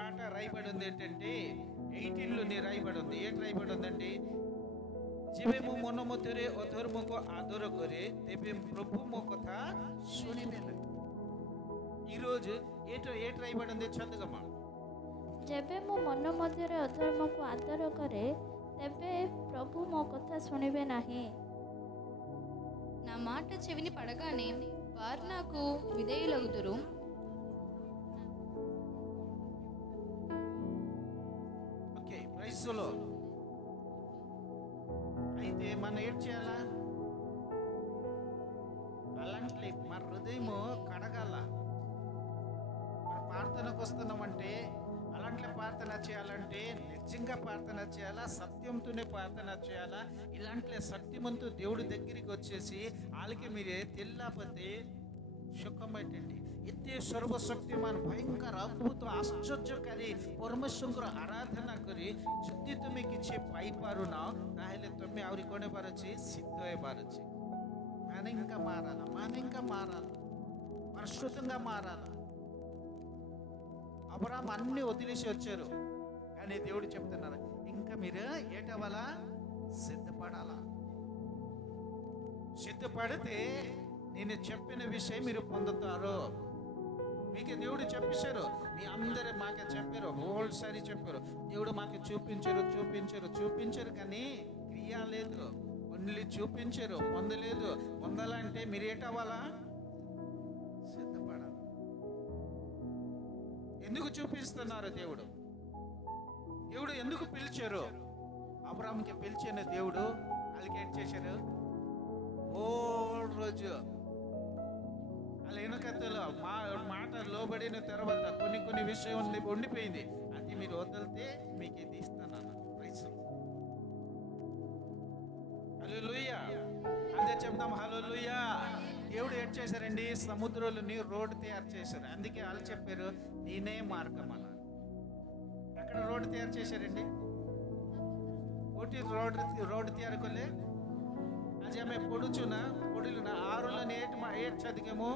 పాట రాయబడి ఉంది ఏంటంటే 18లోనే రాయబడి ఉంది. ఏంటి రాయబడి ఉందండి? ଯେବେ ମୁଁ ମନ ମଧ୍ୟରେ ଅଧର୍ମକୁ ଆଦର କରେ ତେବେ ప్రభు ମୋ କଥା ଶୁଣିବେ ନାହିଁ. ఈరోజు ఏటి రాయబడి ఉంది? చదువుగమ్మా. ଯେବେ ମୁଁ ମନ ମଧ୍ୟରେ ଅଧର୍ମକୁ ଆଦର କରେ ତେବେ ప్రభు ମୋ କଥା ଶୁଣିବେ ନାହିଁ. నా మాట చెవిని పడగానే వారు నాకు విధేయులగుదురు. Okay, praise the lord. అయితే మనం ఏం చేయాలా? అలాంటి మన హృదయము కడగాల. మన ప్రార్థనకు వస్తున్నామంటే అలాంటి ప్రార్థన చేయాలంటే నిజంగా ప్రార్థన చేయాలా, సత్యంతోనే ప్రార్థన చేయాలా. ఇలాంటి సత్యమంతో దేవుడి దగ్గరికి వచ్చేసి వాళ్ళకి మీరే తెల్లాపతే ସୁଖମୟଟେଣ୍ଡି ଏତେ ସର୍ବଶକ୍ତିମାନ ଭୟଙ୍କର ଅଦ୍ଭୁତ ଆଶ୍ଚର୍ଯ୍ୟକାରୀ ପରମେଶ୍ୱରଙ୍କର ଆରାଧନା କରି ଯଦି ତୁମେ କିଛି ପାଇପାରୁନ ତାହେଲେ ତୁମେ ଆହୁରି କ'ଣ ହେବାର ଅଛି? ସିଦ୍ଧ ହେବାର ଅଛି. ମାନେଙ୍କା ମାରାల పరిశుద్ధంగా మారాల. అబ్రాహాం అన్ని వదిలేసి వచ్చారు, కానీ దేవుడు చెప్తున్నారు ఇంకా మీరు ఏటవ్వాలా? సిద్ధపడాలా. సిద్ధపడితే నేను చెప్పిన విషయం మీరు పొందుతారు. మీకు దేవుడు చెప్పేశారు, మీ అందరూ మాకు చెప్పారు, హోల్ సారి చెప్పారు. దేవుడు మాకు చూపించారు కానీ క్రియ లేదు. ఓన్లీ చూపించారు, పొందలేదు. పొందాలంటే మీరు ఏటవ్వాలా? సిద్ధపడాలి. ఎందుకు చూపిస్తున్నారు? దేవుడు ఎందుకు పిలిచారు? అబ్రాహాంకి పిలిచిన దేవుడు వాళ్ళకి ఏం చేశారు? హోల్ రోజు వాళ్ళ వెనుకతలో మాట లోబడిన తర్వాత కొన్ని విషయం ఉండిపోయింది. అది మీరు వదిలితే మీకు ఇది ఇస్తానన్న. హల్లెలూయా. అదే చెప్తాం, హల్లెలూయా. దేవుడు ఏం చేశారండి? సముద్రంలోని రోడ్డు తయారు చేశారు. అందుకే వాళ్ళు చెప్పారు నేనే మార్గం అన్నారు. అక్కడ రోడ్డు తయారు చేశారండి. రోడ్డు తయారు కొలే అది ఆమె పొడుచున 6లోని ఏటి చదివాము.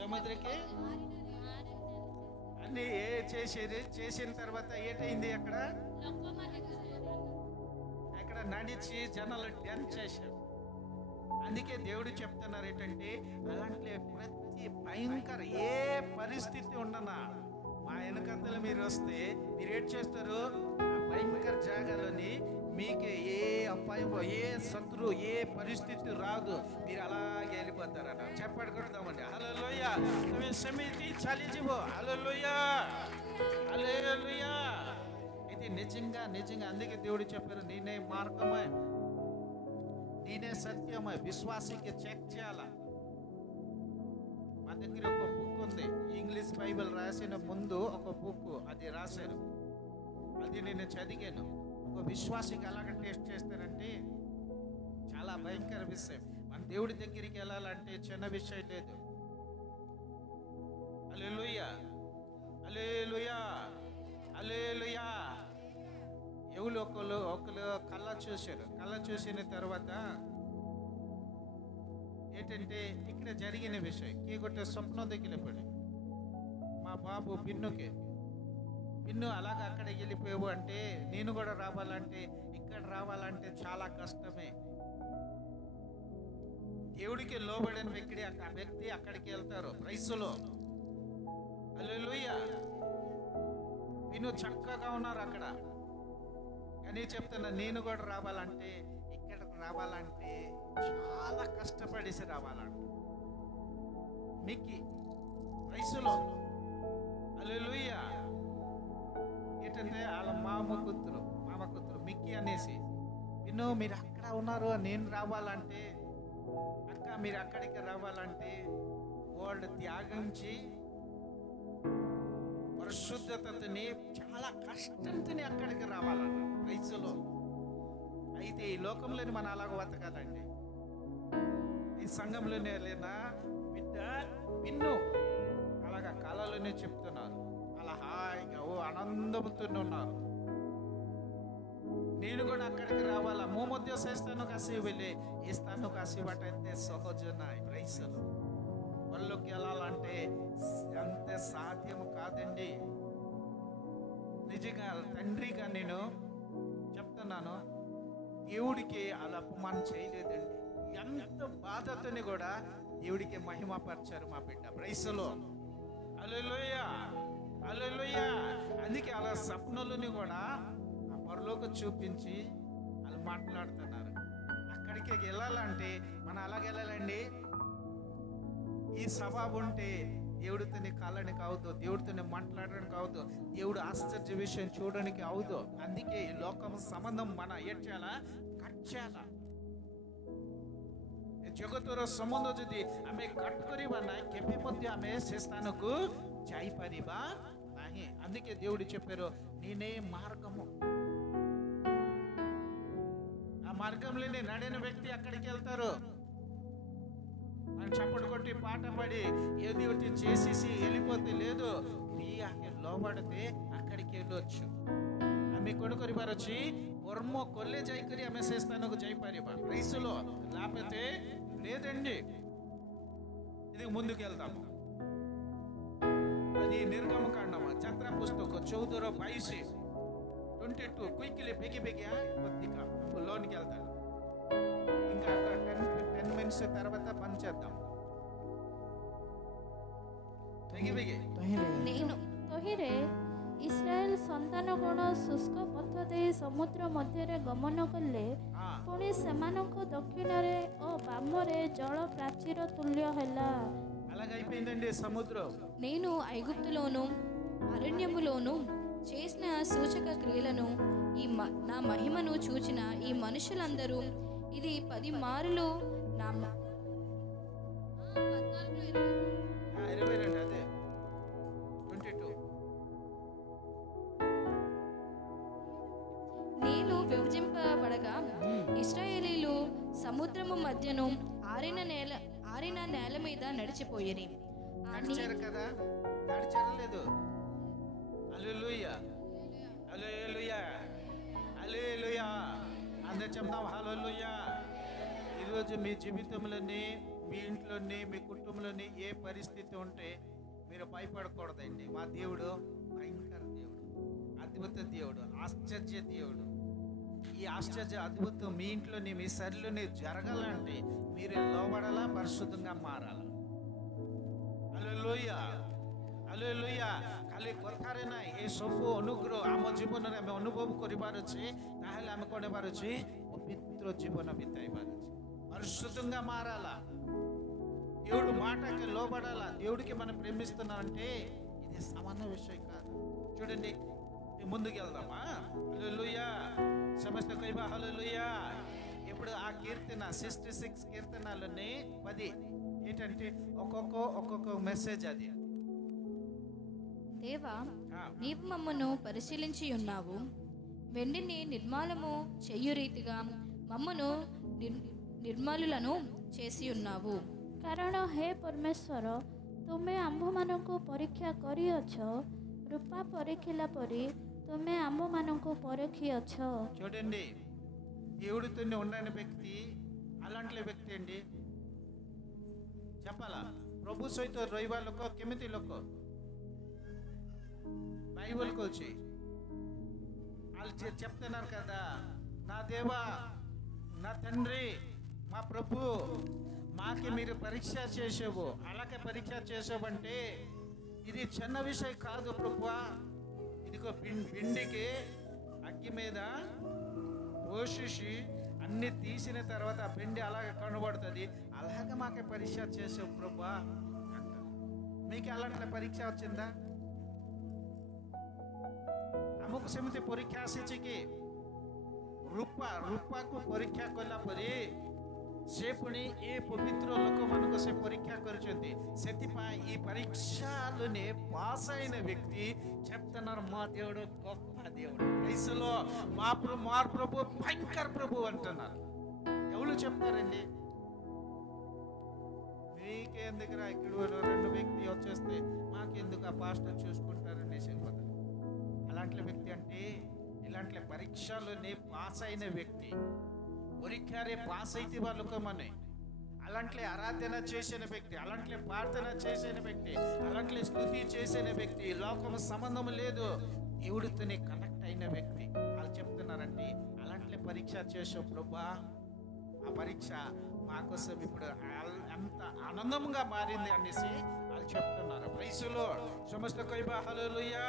సముద్రకి అన్ని చేసిన తర్వాత ఏటైంది? అక్కడ నడిచి జనాలు డ్యాన్స్ చేశారు. అందుకే దేవుడు చెప్తున్నారు ఏంటంటే అలాంటి ప్రతి భయంకర ఏ పరిస్థితి ఉండనా మా వెనకంతలు మీరు వస్తే మీరు ఏం చేస్తారు? ఆ భయంకర జాగాలోని మీకు ఏ అపాయం, ఏ శత్రు, ఏ పరిస్థితి రాదు. మీరు అలాగే వెళ్ళిపోతారట. చెప్పడుకుంటామండి. హల్లెలూయా. సమితి చాలిజివో. హల్లెలూయా. హల్లెలూయా. ఇది నిజంగా అందుకే దేవుడు చెప్పారు నేనే మార్గమే, నేనే సత్యమే. విశ్వాసికి చెక్ చేయాల. మా దగ్గర ఒక బుక్ ఉంది, ఇంగ్లీష్ బైబిల్ రాసిన ముందు ఒక బుక్ అది రాశారు. అది నేను చదివాను. ఒక విశ్వాసికి ఎలాగ టెస్ట్ చేస్తారంటే చాలా భయంకర విషయం. మన దేవుడి దగ్గరికి వెళ్ళాలంటే చిన్న విషయం లేదు. హల్లెలూయా. హల్లెలూయా. హల్లెలూయా. ఎవరు ఒకరు కళ్ళ చూశారు. కళ్ళ చూసిన తర్వాత ఏంటంటే ఇక్కడ జరిగిన విషయం కీగొట్టే స్వప్నం దగ్గర పడి మా బాబు పిన్ను అలాగ అక్కడ వెళ్ళిపోయావు అంటే నేను కూడా రావాలంటే ఇక్కడ రావాలంటే చాలా కష్టమే. దేవుడికి లోబడిన వ్యక్తి అక్కడికి వెళ్తారు. ప్రైస్లో హల్లెలూయా. పిన్ను చక్కగా ఉన్నారు అక్కడ, కానీ చెప్తున్నా నేను కూడా రావాలంటే ఇక్కడికి రావాలంటే చాలా కష్టపడేసి రావాలంట. మిక్కి ప్రైస్లో హల్లెలూయా. ఏంటంటే వాళ్ళ మామ కూతురు మిక్కి అనేసి విను మీరు అక్కడ ఉన్నారు, నేను రావాలంటే అక్క మీరు అక్కడికి రావాలంటే వాళ్ళు త్యాగించి పరిశుద్ధతని చాలా కష్టంతోనే అక్కడికి రావాలన్న. ప్రైస్లో అయితే ఈ లోకంలోని మనం అలాగ బతకాలండి. ఈ సంఘంలోనే లేనా బిడ్డ విన్ను అలాగా కళలోనే చెప్తున్నారు. అలా హాయిగా ఆనందంతో ఉన్నారు. నేను కూడా అక్కడికి రావాలా. ମୋ ମଧ୍ୟ ସେ ସ୍ଥାନକୁ ଆସିବି ବୋଲି ଏ ସ୍ଥାନକୁ ଆସିବାଟା ଏତେ ସହଜ ନାହିଁ. ପ୍ରାଇଜ୍ ప్రైసలు వాళ్ళకి వెళ్ళాలంటే అంత సాధ్యం కాదండి. నిజంగా తండ్రిగా నేను చెప్తున్నాను, దేవుడికి అలా అపమానం చేయలేదండి. ఎంత బాధతోని కూడా దేవుడికి మహిమపరిచారు మా బిడ్డ. ప్రైసలో హల్లెలూయా, హల్లెలూయా. అందుకే అలా స్వప్నలని కూడా ఆ పరలోకి చూపించి వాళ్ళు మాట్లాడుతున్నారు. అక్కడికి వెళ్ళాలంటే మనం అలాగే వెళ్ళాలండి. ఈ స్వభావం ఉంటే దేవుడితోని కాలడానికి అవుదు, దేవుడితోని మాట్లాడడానికి అవుదు, దేవుడు ఆశ్చర్య విషయం చూడడానికి అవుదు. అందుకే ఈ లోకం సంబంధం మన ఏడ్చాలా కట్ చేయాలా. ଜଗତର ସମ୍ବନ୍ଧ ଯଦି ଆମେ କଟ୍ କରିବା ନାହିଁ, କେବେ ମଧ୍ୟ ଆମେ ସେ ସ୍ଥାନକୁ ଯାଇପାରିବା ନାହିଁ. అందుకే దేవుడు చెప్పారు, నేనే మార్గము. ఆ మార్గంలోనే నడిన వ్యక్తి అక్కడికి వెళ్తారు. అని చప్పటి కొట్టి పాట పాడి ఏది ఒకటి చేసేసి వెళ్ళిపోతే లేదు, క్రియాకి లోబడితే అక్కడికి వెళ్ళొచ్చు. ଆମେ କ'ଣ କରିବାର ଅଛି? କର୍ମ କଲେ ଯାଇକରି ଆମେ ସେ ସ୍ଥାନକୁ ଯାଇପାରିବା. ପ୍రైస్‌లో లేకపోతే లేదండి. ఇది ముందుకు వెళ్దాము. అది నిర్గమకాండము ଯାତ୍ରା పుస్తକ 14:22 క్విక్లీ బెగి కొద్దిగా లోనికి వెళ్తాను. ఇంకా 10 మినిట్స్ తర్వాత పని చేద్దాం. బెగి నేను ତହିଁରେ ଇସ୍ରାଏଲ ସନ୍ତାନଗଣ ଶୁଷ୍କ ପଥ ଦେଇ ସମୁଦ୍ର ମଧ୍ୟରେ ଗମନ କଲେ। ପୁଣି ସେମାନଙ୍କ ଦକ୍ଷିଣରେ ଓ ବାମରେ ଜଳ ପ୍ରାଚୀର ତୁଲ୍ୟ ହେଲା। అలాగైపోయిందండి సముద్రం. నేను ఐగుప్తులోను అరణ్యములోను చేసిన సూచక క్రియలను నా మహిమను చూచిన ఈ మనుషులందరూ ఇది 10 మారులు నా 22 అదే 22 నేను విభజింపబడగా ఇశ్రాయేలీలు సముద్రము మధ్యను ఆరిన నేల మీద నడిచిపోయిరి. నడిచారు కదా, నడిచారలేదు. హల్లెలూయా, హల్లెలూయా, హల్లెలూయా. అందరూ చెప్దాం హల్లెలూయా. ఈరోజు మీ జీవితంలోని, మీ ఇంట్లోని, మీ కుటుంబంలోని ఏ పరిస్థితి ఉంటే మీరు భయపడకూడదండి. మా దేవుడు భయంకర దేవుడు, అద్భుత దేవుడు, ఆశ్చర్య దేవుడు. ఈ ఆశ్చర్య అద్భుతం మీ ఇంట్లోని, మీ శరీరంలోని జరగాలంటే మీరే లోబడాలా, పరిశుద్ధంగా మారాలా. హల్లెలూయా, ହଲ୍ଲେଲୁୟା। ଖାଲି କଥାରେ ନାହିଁ, ଏସବୁ ଅନୁଗ୍ରହ ଆମ ଜୀବନରେ ଆମେ ଅନୁଭବ କରିବାର ଅଛି। ତାହେଲେ ଆମେ କ'ଣ ହେବାର ଅଛି? పవిత్ర జీవన బితాయిବାର ଅଛି। పరిశుద్ధంగా మారాలా, దేవుడు మాటకి లోబడాలా। దేవుడికి మనం ప్రేమిస్తున్నాం అంటే ఇది సామాన్య విషయం కాదు। చూడండి, ముందుకు వెళ్దామా? హల్లెలూయా, సమస్త కైబా హల్లెలూయా। ఇప్పుడు ఆ కీర్తన 66 కీర్తనలోని 10 ఏంటంటే ఒక్కొక్క మెసేజ్ అది। దేవా, నీవు మమ్మను పరిశీలించి ఉన్నావు, వెండిని నిర్మలము చెయ్యు రీతిగా మమ్మను నిర్మలులను చేసి ఉన్నావు। କାରଣ ହେ ପରମେଶ୍ୱର, ତୁମେ ଆମ୍ଭମାନଙ୍କୁ ପରୀକ୍ଷା କରିଅଛ, ରୂପା ପରୀଖିଲା ପରି ତୁମେ ଆମ୍ଭମାନଙ୍କୁ ପରଖିଅଛ। చూడండి, దేవుడితో ఉండని వ్యక్తి అలాంటి వ్యక్తి అండి। చెప్పాలా, ప్రభు ସହିତ ରହିବା ଲୋକ କେମିତି ଲୋକ? బైబిల్కి వచ్చి వాళ్ళు చెప్తున్నారు కదా, నా దేవా, నా తండ్రి, మా ప్రభు, మాకి మీరు పరీక్ష చేసేవు, అలాగే పరీక్ష చేసావంటే ఇది చిన్న విషయం కాదు ప్రభువా। ఇదిగో పిండికి అగ్గి మీద పోషించి అన్ని తీసిన తర్వాత ఆ పిండి అలాగే కనబడుతుంది, అలాగే మాకే పరీక్ష చేసావు ప్రభువా అంట। మీకు అలాంటి పరీక్ష వచ్చిందా? ଆମକୁ ସେମିତି ପରୀକ୍ଷା ଆସିଛି କି? ରୂପାକୁ ପରୀକ୍ଷା କଲା ପରେ ସେ ପୁଣି ଏ ପବିତ୍ର ଲୋକମାନଙ୍କୁ ସେ ପରୀକ୍ଷା କରିଛନ୍ତି। ସେଥିପାଇଁ ఈ పరీక్షలోనే పాస్ అయిన వ్యక్తి చెప్తున్నారు, మా దేవుడు గొప్ప దేవుడు, క్రైస్తలో మా ప్రభు భయంకర ప్రభు అంటున్నారు। ఎవరు చెప్తారండి? మీకెందుకురా, ఇక్కడ 2 వ్యక్తి వచ్చేస్తే మాకెందుకు ఆ పాస్టర్ చూసుకుంటారని చెప్పారు। అలాంటి వ్యక్తి అంటే ఇలాంటి పరీక్షలోనే పాస్ అయిన వ్యక్తి, పరీక్షారే పాస్ అయితే వాళ్ళకు మన అలాంటి ఆరాధన చేసిన వ్యక్తి, అలాంటి ప్రార్థన చేసిన వ్యక్తి, అలాంటి స్తుతి చేసిన వ్యక్తి, లోకం సంబంధం లేదు, దేవుడితోనే కనెక్ట్ అయిన వ్యక్తి వాళ్ళు చెప్తున్నారంటే అలాంటి పరీక్ష చేసే ప్రభా, ఆ పరీక్ష మా కోసం ఇప్పుడు ఎంత ఆనందంగా మారింది అనేసి వాళ్ళు చెప్తున్నారు. Praise the Lord. సమస్త కైబా హల్లెలూయా.